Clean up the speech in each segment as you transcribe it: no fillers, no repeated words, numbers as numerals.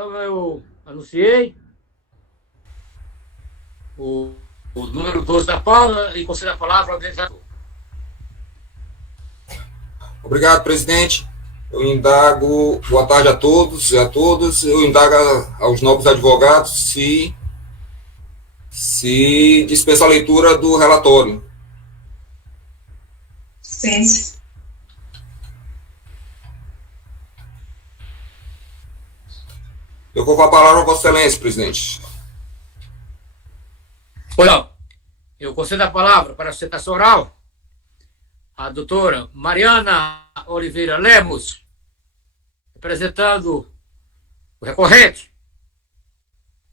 Então, eu anunciei o, o número 12 da Paula e concedo a palavra ao organizador. Obrigado, presidente. Eu indago, boa tarde a todos e a todas. Eu indago aos nobres advogados se dispensa a leitura do relatório. Sim. Eu vou com a palavra a Vossa Excelência, presidente. Olá, eu concedo a palavra para a sustentação oral à doutora Mariana Oliveira Lemos, representando o recorrente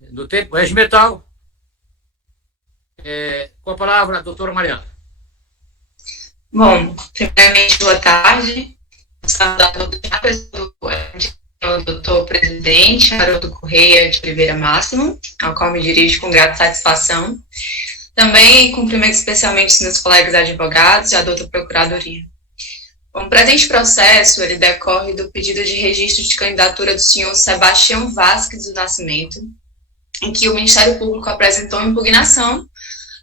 do tempo regimental. Com a palavra, a doutora Mariana. Bom, primeiramente, boa tarde. Saudar todos o doutor presidente, Haroldo Correia de Oliveira Máximo, ao qual me dirijo com grata satisfação. Também cumprimento especialmente os meus colegas advogados e a doutora Procuradoria. Bom, o presente processo, ele decorre do pedido de registro de candidatura do senhor Sebastião Vasques do Nascimento, em que o Ministério Público apresentou impugnação,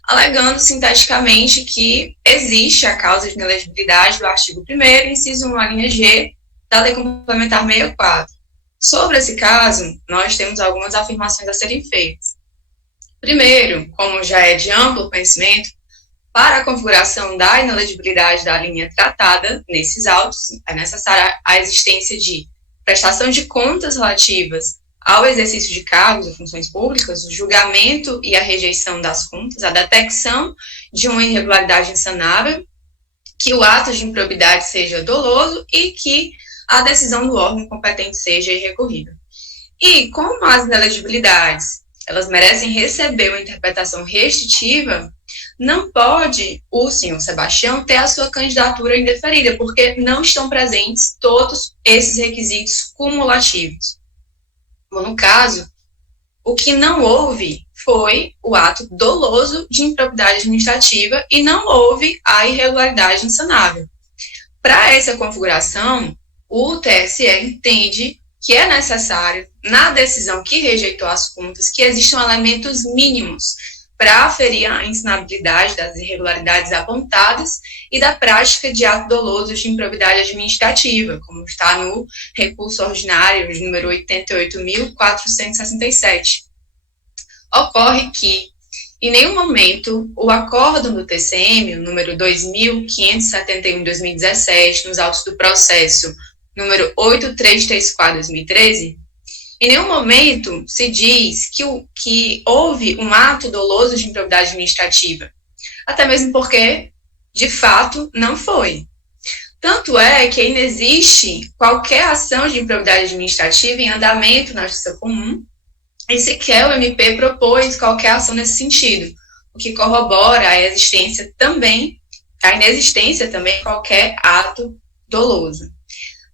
alegando sinteticamente que existe a causa de inelegibilidade do artigo 1º, inciso 1, a linha G, da Lei Complementar 64. Sobre esse caso, nós temos algumas afirmações a serem feitas. Primeiro, como já é de amplo conhecimento, para a configuração da inelegibilidade da linha tratada nesses autos, é necessária a existência de prestação de contas relativas ao exercício de cargos e funções públicas, o julgamento e a rejeição das contas, a detecção de uma irregularidade insanável, que o ato de improbidade seja doloso e que a decisão do órgão competente seja irrecorrível. E como as inelegibilidades, elas merecem receber uma interpretação restritiva, não pode o senhor Sebastião ter a sua candidatura indeferida, porque não estão presentes todos esses requisitos cumulativos. Bom, no caso, o que não houve foi o ato doloso de improbidade administrativa e não houve a irregularidade insanável. Para essa configuração, o TSE entende que é necessário, na decisão que rejeitou as contas, que existam elementos mínimos para aferir a insanabilidade das irregularidades apontadas e da prática de ato doloso de improbidade administrativa, como está no recurso ordinário de número 88.467. Ocorre que, em nenhum momento, o acórdão do TCM, o número 2.571/2017, nos autos do processo número 8334/2013, em nenhum momento se diz que houve um ato doloso de improbidade administrativa, até mesmo porque, de fato, não foi. Tanto é que ainda existe qualquer ação de improbidade administrativa em andamento na Justiça Comum, e sequer o MP propôs qualquer ação nesse sentido, o que corrobora a inexistência também de qualquer ato doloso.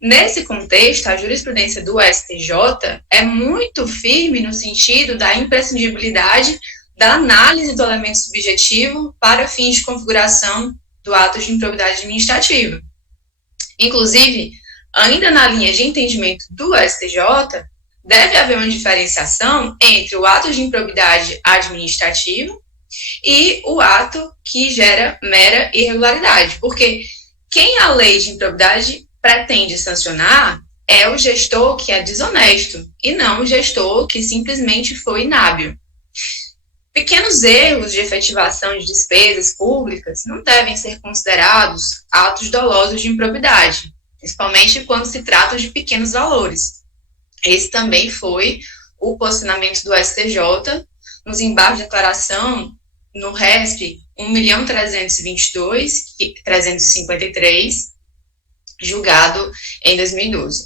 Nesse contexto, a jurisprudência do STJ é muito firme no sentido da imprescindibilidade da análise do elemento subjetivo para fins de configuração do ato de improbidade administrativa. Inclusive, ainda na linha de entendimento do STJ, deve haver uma diferenciação entre o ato de improbidade administrativa e o ato que gera mera irregularidade, porque quem a lei de improbidade pretende sancionar é o gestor que é desonesto e não o gestor que simplesmente foi inábil. Pequenos erros de efetivação de despesas públicas não devem ser considerados atos dolosos de improbidade, principalmente quando se trata de pequenos valores. Esse também foi o posicionamento do STJ nos embargos de declaração no RESP 1.322.353, julgado em 2012.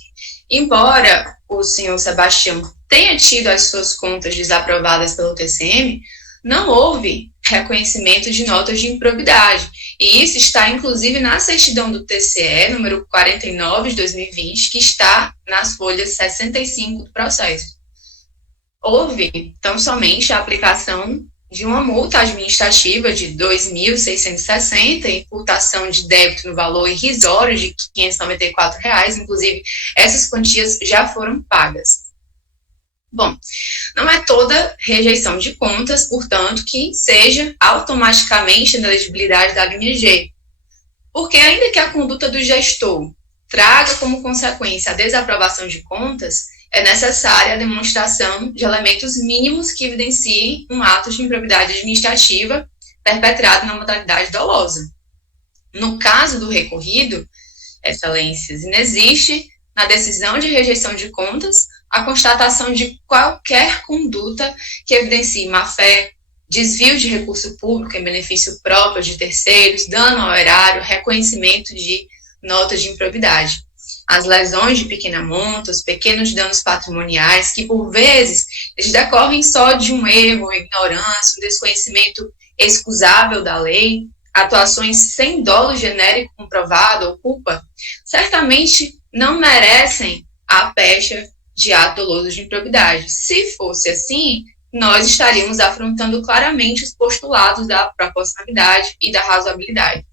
Embora o senhor Sebastião tenha tido as suas contas desaprovadas pelo TCM, não houve reconhecimento de notas de improbidade, e isso está inclusive na certidão do TCE, número 49 de 2020, que está nas folhas 65 do processo. Houve, tão somente, a aplicação de uma multa administrativa de R$ 2.660, imputação de débito no valor irrisório de R$ 594, inclusive essas quantias já foram pagas. Bom, não é toda rejeição de contas, portanto, que seja automaticamente inelegibilidade da linha G. Porque ainda que a conduta do gestor traga como consequência a desaprovação de contas, é necessária a demonstração de elementos mínimos que evidenciem um ato de improbidade administrativa perpetrado na modalidade dolosa. No caso do recorrido, excelências, inexiste na decisão de rejeição de contas a constatação de qualquer conduta que evidencie má-fé, desvio de recurso público em benefício próprio de terceiros, dano ao erário, reconhecimento de notas de improbidade. As lesões de pequena monta, os pequenos danos patrimoniais, que por vezes eles decorrem só de um erro, ignorância, um desconhecimento excusável da lei, atuações sem dolo genérico comprovado ou culpa, certamente não merecem a pecha de ato doloso de improbidade. Se fosse assim, nós estaríamos afrontando claramente os postulados da proporcionalidade e da razoabilidade.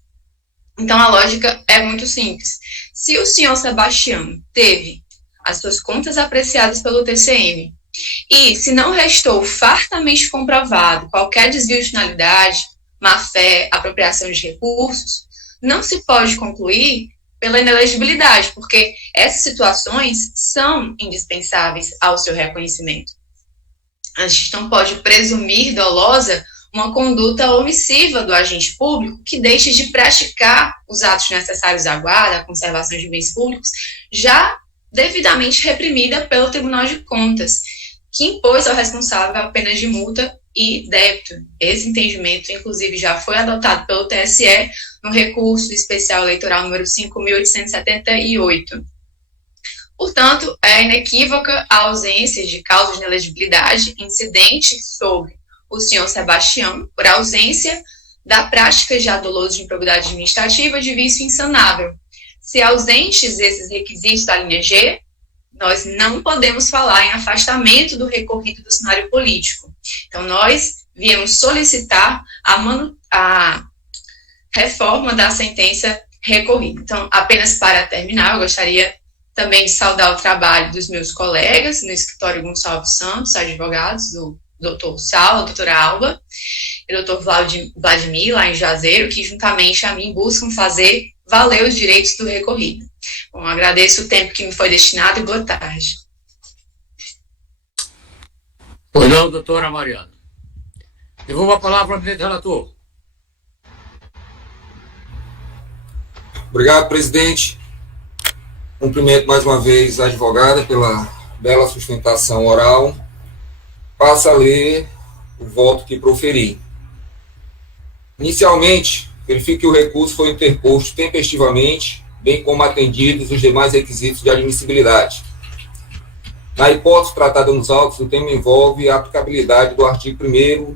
Então, a lógica é muito simples. Se o senhor Sebastião teve as suas contas apreciadas pelo TCM e se não restou fartamente comprovado qualquer desvio de finalidade, má-fé, apropriação de recursos, não se pode concluir pela inelegibilidade, porque essas situações são indispensáveis ao seu reconhecimento. A gente não pode presumir dolosa uma conduta omissiva do agente público que deixe de praticar os atos necessários à guarda, à conservação de bens públicos, já devidamente reprimida pelo Tribunal de Contas, que impôs ao responsável a pena de multa e débito. Esse entendimento, inclusive, já foi adotado pelo TSE no recurso especial eleitoral número 5.878. Portanto, é inequívoca a ausência de causa de inelegibilidade incidente sobre o senhor Sebastião por ausência da prática já doloso de improbidade administrativa de vício insanável. Se ausentes esses requisitos da linha G, nós não podemos falar em afastamento do recorrido do cenário político. Então, nós viemos solicitar a reforma da sentença recorrida. Então, apenas para terminar, eu gostaria também de saudar o trabalho dos meus colegas no escritório Gonçalves Santos, advogados, o doutor Saulo, a doutora Alba e o doutor Vladimir, lá em Juazeiro, que juntamente a mim buscam fazer valer os direitos do recorrido. Bom, agradeço o tempo que me foi destinado e boa tarde. Pois não, doutora Mariana. Devolvo a palavra ao presidente relator. Obrigado, presidente. Cumprimento mais uma vez a advogada pela bela sustentação oral. Passo a ler o voto que proferi. Inicialmente, verifique que o recurso foi interposto tempestivamente, bem como atendidos os demais requisitos de admissibilidade. Na hipótese tratada nos autos, o tema envolve a aplicabilidade do artigo 1º,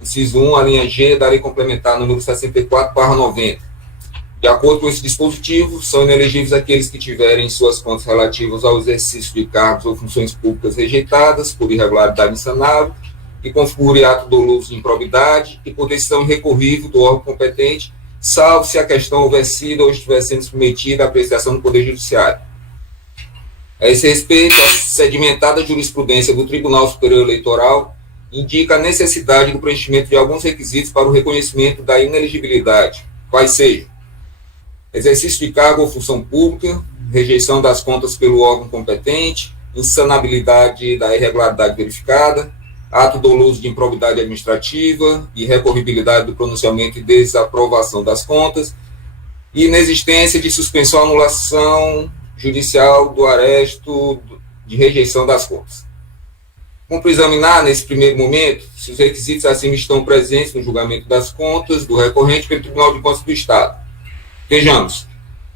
inciso 1, a linha G, da Lei Complementar número 64/90. De acordo com esse dispositivo, são inelegíveis aqueles que tiverem suas contas relativas ao exercício de cargos ou funções públicas rejeitadas por irregularidade insanável, que configure ato doloso de improbidade e por decisão irrecorrível do órgão competente, salvo se a questão houver sido ou estiver sendo submetida à apreciação do Poder Judiciário. A esse respeito, a sedimentada jurisprudência do Tribunal Superior Eleitoral indica a necessidade do preenchimento de alguns requisitos para o reconhecimento da inelegibilidade, quais sejam: exercício de cargo ou função pública, rejeição das contas pelo órgão competente, insanabilidade da irregularidade verificada, ato doloso de improbidade administrativa, irrecorribilidade do pronunciamento e desaprovação das contas, e inexistência de suspensão ou anulação judicial do aresto de rejeição das contas. Cumpre examinar, nesse primeiro momento, se os requisitos acima estão presentes no julgamento das contas do recorrente pelo Tribunal de Contas do Estado. Vejamos.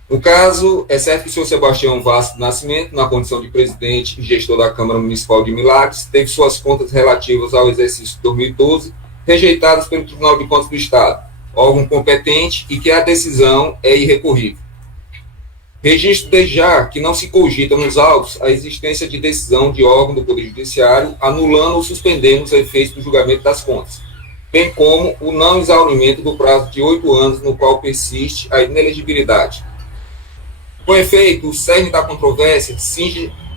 No caso, é certo que o senhor Sebastião Vasco do Nascimento, na condição de presidente e gestor da Câmara Municipal de Milagres, teve suas contas relativas ao exercício de 2012 rejeitadas pelo Tribunal de Contas do Estado, órgão competente, e que a decisão é irrecorrível. Registro desde já que não se cogita nos autos a existência de decisão de órgão do Poder Judiciário anulando ou suspendendo os efeitos do julgamento das contas, bem como o não exaurimento do prazo de 8 anos no qual persiste a inelegibilidade. Com efeito, o cerne da controvérsia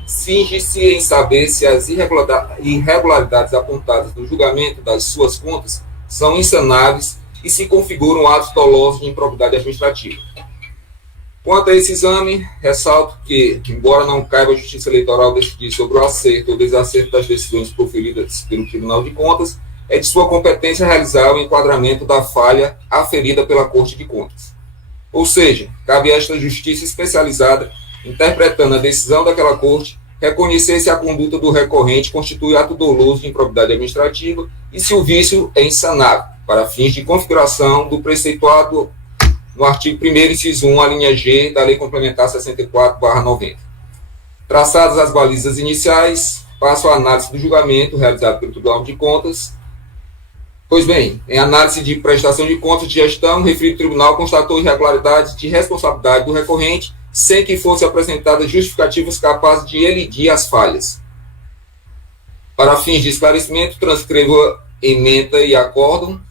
cinge-se em saber se as irregularidades apontadas no julgamento das suas contas são insanáveis e se configuram atos dolosos de improbidade administrativa. Quanto a esse exame, ressalto que, embora não caiba à Justiça Eleitoral decidir sobre o acerto ou desacerto das decisões proferidas pelo Tribunal de Contas, é de sua competência realizar o enquadramento da falha aferida pela Corte de Contas. Ou seja, cabe a esta Justiça especializada, interpretando a decisão daquela Corte, reconhecer se a conduta do recorrente constitui ato doloso de improbidade administrativa e se o vício é insanável, para fins de configuração do preceituado no artigo 1º, inciso 1, a linha G da Lei Complementar 64/90. Traçadas as balizas iniciais, passo a análise do julgamento realizado pelo Tribunal de Contas. Pois bem, em análise de prestação de contas de gestão, o referido tribunal constatou irregularidades de responsabilidade do recorrente, sem que fossem apresentadas justificativas capazes de elidir as falhas. Para fins de esclarecimento, transcrevo a ementa e acórdão,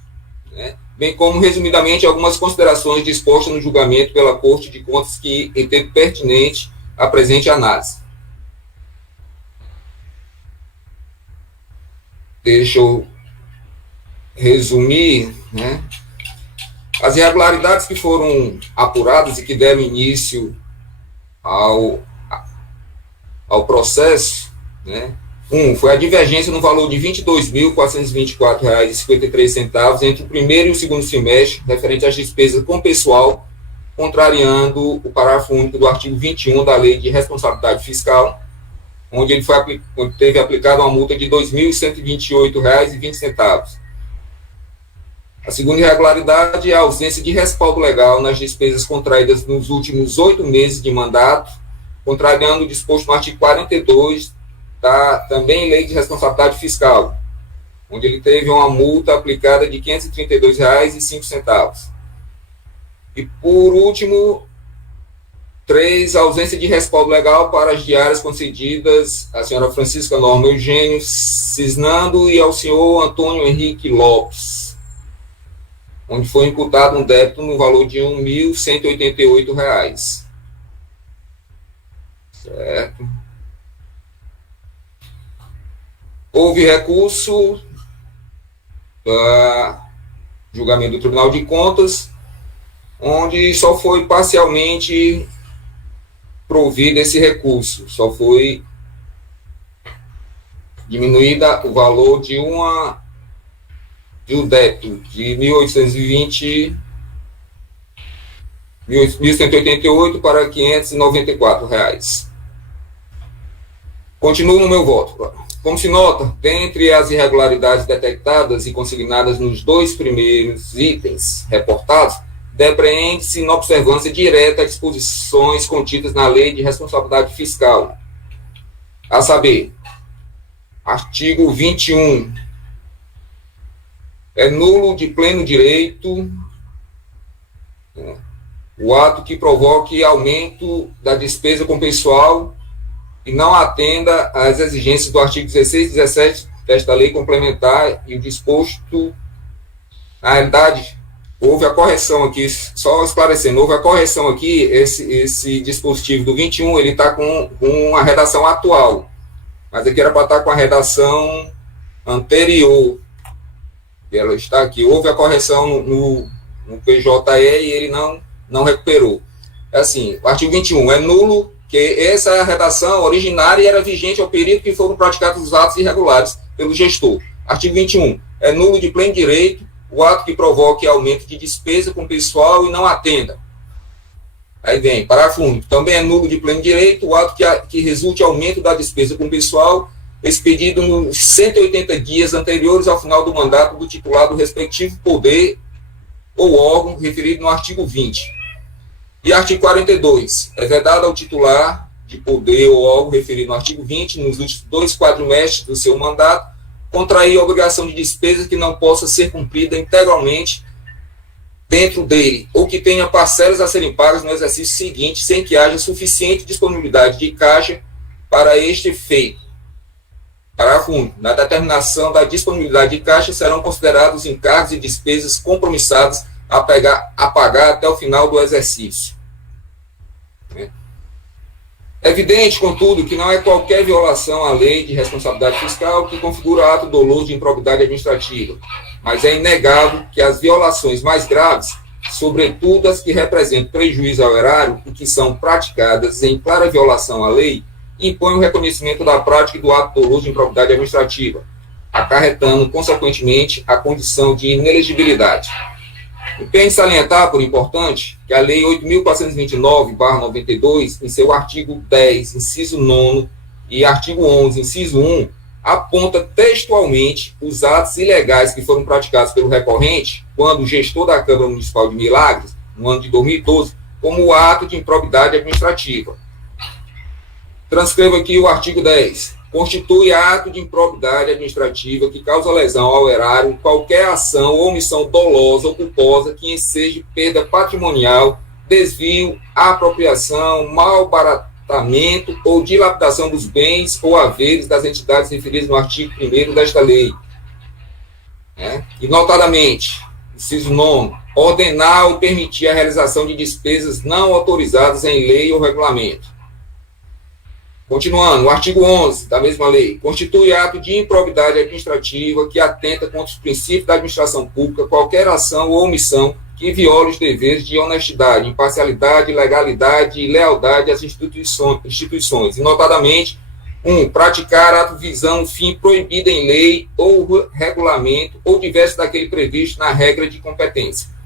bem como, resumidamente, algumas considerações dispostas no julgamento pela Corte de Contas que entendo pertinente a presente análise. Deixa eu resumir, as irregularidades que foram apuradas e que deram início ao processo, foi a divergência no valor de R$ 22.424,53 entre o primeiro e o segundo semestre, referente às despesas com pessoal, contrariando o parágrafo único do artigo 21 da Lei de Responsabilidade Fiscal, onde ele teve aplicado uma multa de R$ 2.128,20. A segunda irregularidade é a ausência de respaldo legal nas despesas contraídas nos últimos 8 meses de mandato, contrariando o disposto no artigo 42 da também Lei de Responsabilidade Fiscal, onde ele teve uma multa aplicada de R$ 532,05. E, por último, 3, a ausência de respaldo legal para as diárias concedidas à senhora Francisca Norma Eugênio Cisnando e ao senhor Antônio Henrique Lopes, onde foi imputado um débito no valor de R$ 1.188. Certo? Houve recurso para julgamento do Tribunal de Contas, onde só foi parcialmente provido esse recurso, só foi diminuída o valor de um débito de 1.188 para R$ 594. Continuo no meu voto. Como se nota, dentre as irregularidades detectadas e consignadas nos 2 primeiros itens reportados, depreende-se inobservância direta às disposições contidas na Lei de Responsabilidade Fiscal, a saber, artigo 21, é nulo de pleno direito o ato que provoque aumento da despesa com pessoal e não atenda às exigências do artigo 16 e 17 desta lei complementar e o disposto, na realidade, houve a correção aqui, só esclarecendo, houve a correção aqui, esse dispositivo do 21, ele está com a redação atual, mas aqui era para estar com a redação anterior, e ela está aqui, houve a correção no PJE e ele não recuperou. É assim, o artigo 21 é nulo, que essa redação originária era vigente ao período que foram praticados os atos irregulares pelo gestor. Artigo 21. É nulo de pleno direito o ato que provoque aumento de despesa com pessoal e não atenda. Aí vem, parágrafo único. Também é nulo de pleno direito o ato que resulte aumento da despesa com pessoal expedido nos 180 dias anteriores ao final do mandato do titular do respectivo poder ou órgão referido no artigo 20. E artigo 42, é vedado ao titular de poder ou órgão referido no artigo 20, nos últimos 2 quadrimestres do seu mandato, contrair a obrigação de despesa que não possa ser cumprida integralmente dentro dele, ou que tenha parcelas a serem pagas no exercício seguinte, sem que haja suficiente disponibilidade de caixa para este efeito. Parágrafo único. Na determinação da disponibilidade de caixa serão considerados encargos e despesas compromissadas a pagar até o final do exercício. É evidente, contudo, que não é qualquer violação à lei de responsabilidade fiscal que configura ato doloso de improbidade administrativa, mas é inegável que as violações mais graves, sobretudo as que representam prejuízo ao erário e que são praticadas em clara violação à lei, impõem o reconhecimento da prática do ato doloso de improbidade administrativa, acarretando, consequentemente, a condição de inelegibilidade. Empenho salientar, por importante, que a Lei 8.429/92, em seu artigo 10, inciso 9, e artigo 11, inciso 1, aponta textualmente os atos ilegais que foram praticados pelo recorrente, quando gestor da Câmara Municipal de Milagres, no ano de 2012, como ato de improbidade administrativa. Transcrevo aqui o artigo 10. Constitui ato de improbidade administrativa que causa lesão ao erário qualquer ação ou omissão dolosa ou culposa que enseje perda patrimonial, desvio, apropriação, malbaratamento ou dilapidação dos bens ou haveres das entidades referidas no artigo 1º desta lei. E, notadamente, inciso 9, ordenar ou permitir a realização de despesas não autorizadas em lei ou regulamento. Continuando, o artigo 11 da mesma lei, constitui ato de improbidade administrativa que atenta contra os princípios da administração pública qualquer ação ou omissão que viole os deveres de honestidade, imparcialidade, legalidade e lealdade às instituições. E, notadamente, 1. Praticar ato visando fim proibido em lei ou regulamento ou diverso daquele previsto na regra de competência.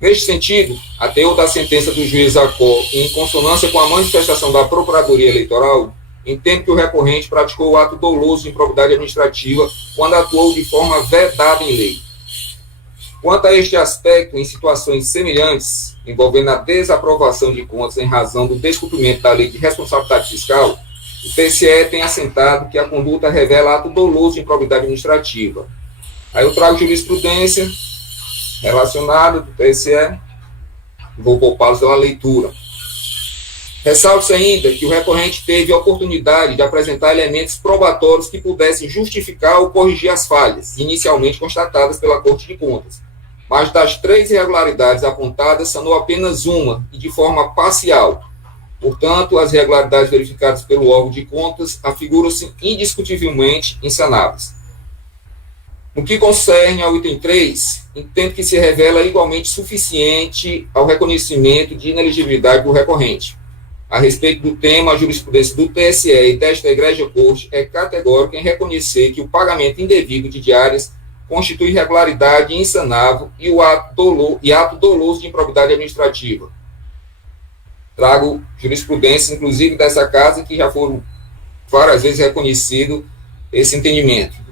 Neste sentido, a teor da sentença do juiz Acó, em consonância com a manifestação da Procuradoria Eleitoral, entendo que o recorrente praticou o ato doloso de improbidade administrativa quando atuou de forma vedada em lei. Quanto a este aspecto, em situações semelhantes, envolvendo a desaprovação de contas em razão do descumprimento da lei de responsabilidade fiscal, o TSE tem assentado que a conduta revela ato doloso de improbidade administrativa. Aí eu trago jurisprudência relacionada do TSE, vou poupá-los pela leitura. Ressalta-se ainda que o recorrente teve a oportunidade de apresentar elementos probatórios que pudessem justificar ou corrigir as falhas, inicialmente constatadas pela Corte de Contas. Mas das 3 irregularidades apontadas, sanou apenas uma, e de forma parcial. Portanto, as irregularidades verificadas pelo órgão de contas afiguram-se indiscutivelmente insanáveis. No que concerne ao item 3, entendo que se revela igualmente suficiente ao reconhecimento de inelegibilidade do recorrente. A respeito do tema, a jurisprudência do TSE e desta Egrégia Corte é categórica em reconhecer que o pagamento indevido de diárias constitui irregularidade insanável e ato doloso de improbidade administrativa. Trago jurisprudência, inclusive, dessa casa, que já foram várias vezes reconhecido esse entendimento.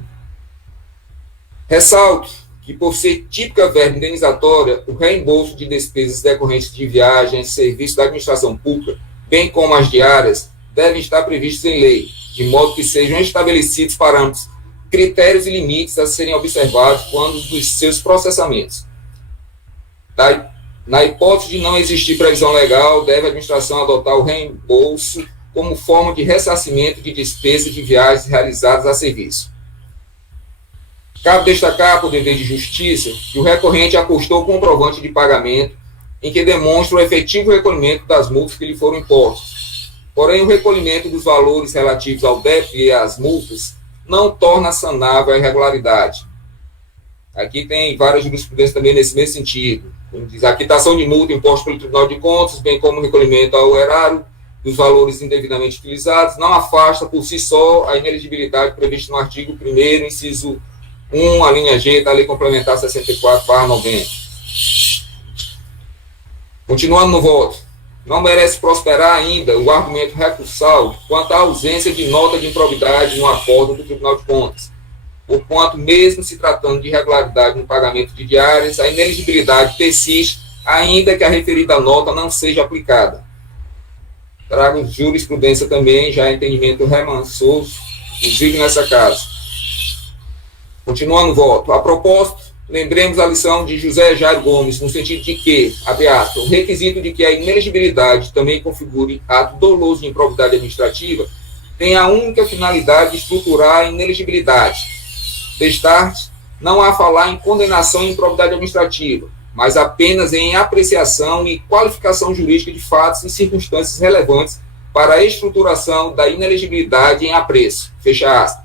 Ressalto que, por ser típica verba indenizatória, o reembolso de despesas decorrentes de viagens, serviços da administração pública, bem como as diárias, devem estar previstos em lei, de modo que sejam estabelecidos parâmetros, critérios e limites a serem observados quando dos seus processamentos. Na hipótese de não existir previsão legal, deve a administração adotar o reembolso como forma de ressarcimento de despesas de viagens realizadas a serviço. Cabe destacar, por dever de justiça, que o recorrente acostou o comprovante de pagamento em que demonstra o efetivo recolhimento das multas que lhe foram impostas. Porém, o recolhimento dos valores relativos ao débito e às multas não torna sanável a irregularidade. Aqui tem várias jurisprudências também nesse mesmo sentido. Como diz, a quitação de multa imposta pelo Tribunal de Contas, bem como o recolhimento ao erário dos valores indevidamente utilizados, não afasta por si só a inelegibilidade prevista no artigo 1º, inciso 1, a linha G da Lei Complementar 64/90. Continuando no voto, não merece prosperar ainda o argumento recursal quanto à ausência de nota de improbidade no acordo do Tribunal de Contas, porquanto, mesmo se tratando de irregularidade no pagamento de diárias, a inelegibilidade persiste, ainda que a referida nota não seja aplicada. Trago jurisprudência também, já entendimento remansoso, inclusive nessa casa. Continuando o voto. A propósito, lembremos a lição de José Jairo Gomes, no sentido de que, abre aspas, o requisito de que a inelegibilidade também configure ato doloso de improbidade administrativa tem a única finalidade de estruturar a inelegibilidade. Destarte, não há falar em condenação e improbidade administrativa, mas apenas em apreciação e qualificação jurídica de fatos e circunstâncias relevantes para a estruturação da inelegibilidade em apreço. Fecha aspas.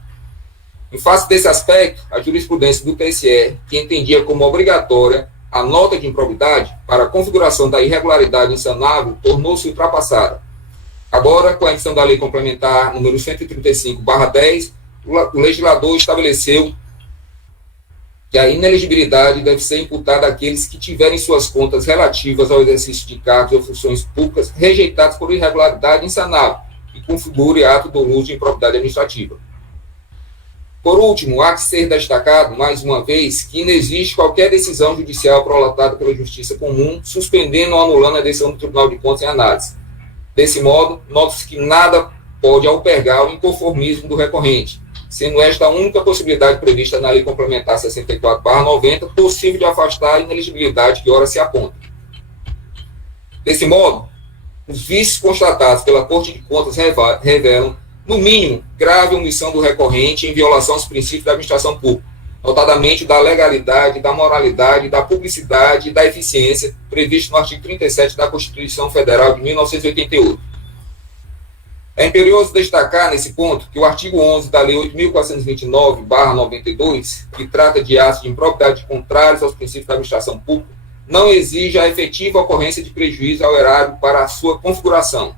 Em face desse aspecto, a jurisprudência do TSE, que entendia como obrigatória a nota de improbidade para a configuração da irregularidade insanável, tornou-se ultrapassada. Agora, com a edição da Lei Complementar número 135/10, o legislador estabeleceu que a inelegibilidade deve ser imputada àqueles que tiverem suas contas relativas ao exercício de cargos ou funções públicas rejeitadas por irregularidade insanável, que configure ato doloso de improbidade administrativa. Por último, há que ser destacado, mais uma vez, que não existe qualquer decisão judicial prolatada pela Justiça Comum suspendendo ou anulando a decisão do Tribunal de Contas em análise. Desse modo, nota-se que nada pode albergar o inconformismo do recorrente, sendo esta a única possibilidade prevista na Lei Complementar 64/90, possível de afastar a inelegibilidade que ora se aponta. Desse modo, os vícios constatados pela Corte de Contas revelam, no mínimo, grave omissão do recorrente em violação aos princípios da administração pública, notadamente da legalidade, da moralidade, da publicidade e da eficiência, previsto no artigo 37 da Constituição Federal de 1988. É imperioso destacar, nesse ponto, que o artigo 11 da Lei 8.429/92, que trata de atos de improbidade contrários aos princípios da administração pública, não exige a efetiva ocorrência de prejuízo ao erário para a sua configuração.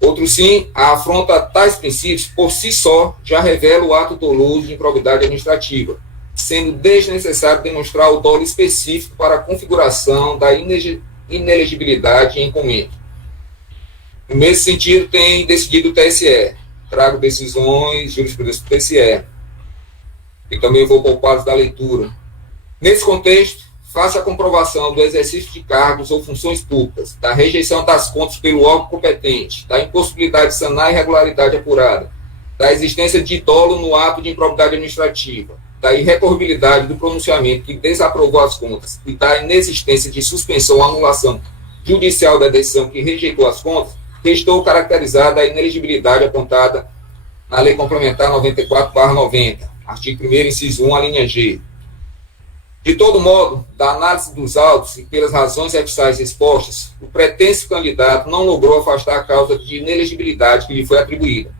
Outro sim, a afronta a tais princípios, por si só, já revela o ato doloso de improbidade administrativa, sendo desnecessário demonstrar o dolo específico para a configuração da inelegibilidade em comento. No mesmo sentido, tem decidido o TSE. Trago decisões, jurisprudência do TSE. E também vou poupá-los da leitura. Nesse contexto, faça a comprovação do exercício de cargos ou funções públicas, da rejeição das contas pelo órgão competente, da impossibilidade de sanar a irregularidade apurada, da existência de dolo no ato de improbidade administrativa, da irrecorribilidade do pronunciamento que desaprovou as contas e da inexistência de suspensão ou anulação judicial da decisão que rejeitou as contas, restou caracterizada a inelegibilidade apontada na Lei Complementar 94/90, artigo 1º, inciso 1, a linha G. De todo modo, da análise dos autos e pelas razões excepcionais expostas, o pretenso candidato não logrou afastar a causa de inelegibilidade que lhe foi atribuída,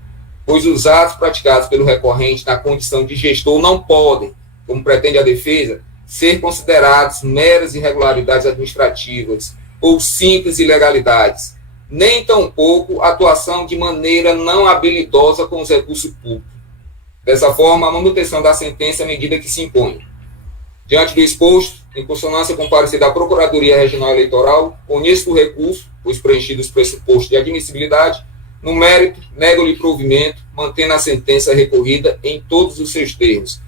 pois os atos praticados pelo recorrente na condição de gestor não podem, como pretende a defesa, ser considerados meras irregularidades administrativas ou simples ilegalidades, nem tampouco atuação de maneira não habilidosa com os recursos públicos. Dessa forma, a manutenção da sentença é a medida que se impõe. Diante do exposto, em consonância com o parecer da Procuradoria Regional Eleitoral, conheço o recurso, pois preenchido os pressupostos de admissibilidade, no mérito, nego-lhe provimento, mantendo a sentença recorrida em todos os seus termos.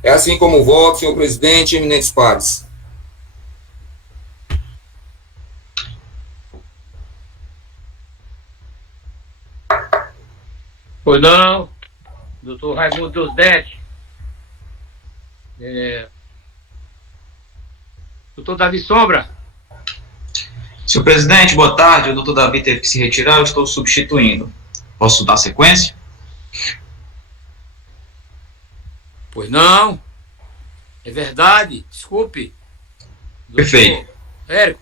É assim como voto, senhor presidente e eminentes pares. Pois não, doutor Raimundo Deusdete. Doutor Davi Sombra. Senhor presidente, boa tarde. O doutor Davi teve que se retirar, eu estou substituindo. Posso dar sequência? Pois não. É verdade. Desculpe. Perfeito. Érico.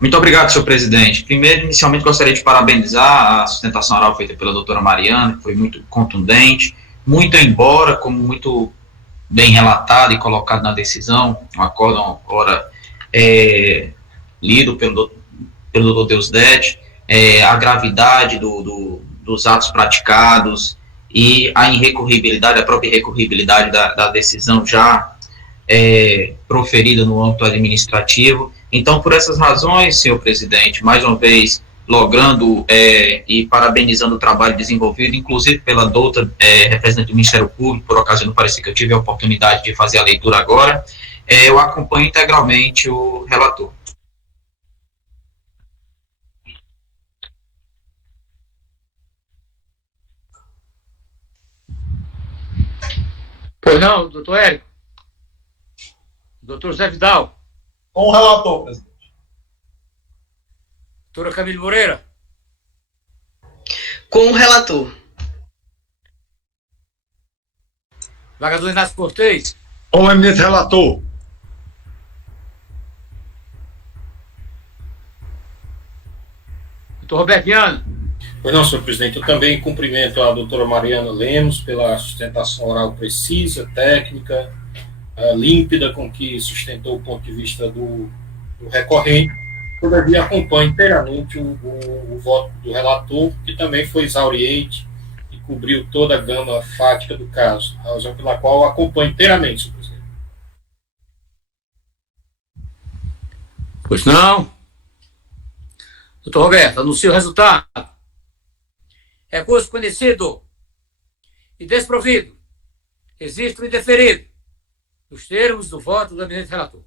Muito obrigado, senhor presidente. Primeiro, inicialmente, gostaria de parabenizar a sustentação oral feita pela doutora Mariana, que foi muito contundente, muito embora, como muito bem relatado e colocado na decisão, um acórdão agora lido pelo doutor Deusdete, a gravidade dos atos praticados e a irrecorribilidade, a própria irrecorribilidade da decisão já proferida no âmbito administrativo. Então, por essas razões, senhor presidente, mais uma vez, logrando e parabenizando o trabalho desenvolvido, inclusive pela douta representante do Ministério Público, por ocasião do parecer que eu tive a oportunidade de fazer a leitura agora, eu acompanho integralmente o relator. Pois não, doutor Érico. Doutor Zé Vidal. Com o relator, presidente. Doutora Camila Moreira. Com o relator. Vagador Inácio Cortez. Com o eminente relator. Doutor Roberto Viana. Pois não, senhor presidente, eu também cumprimento a doutora Mariana Lemos pela sustentação oral precisa, técnica, límpida, com que sustentou o ponto de vista do recorrente. Todavia, acompanho inteiramente o voto do relator, que também foi exauriente e cobriu toda a gama fática do caso, a razão pela qual eu acompanho inteiramente, senhor presidente. Pois não. Doutor Roberto, anuncio o resultado. Recurso conhecido e desprovido. Registro indeferido. Nos termos do voto do gabinete relator.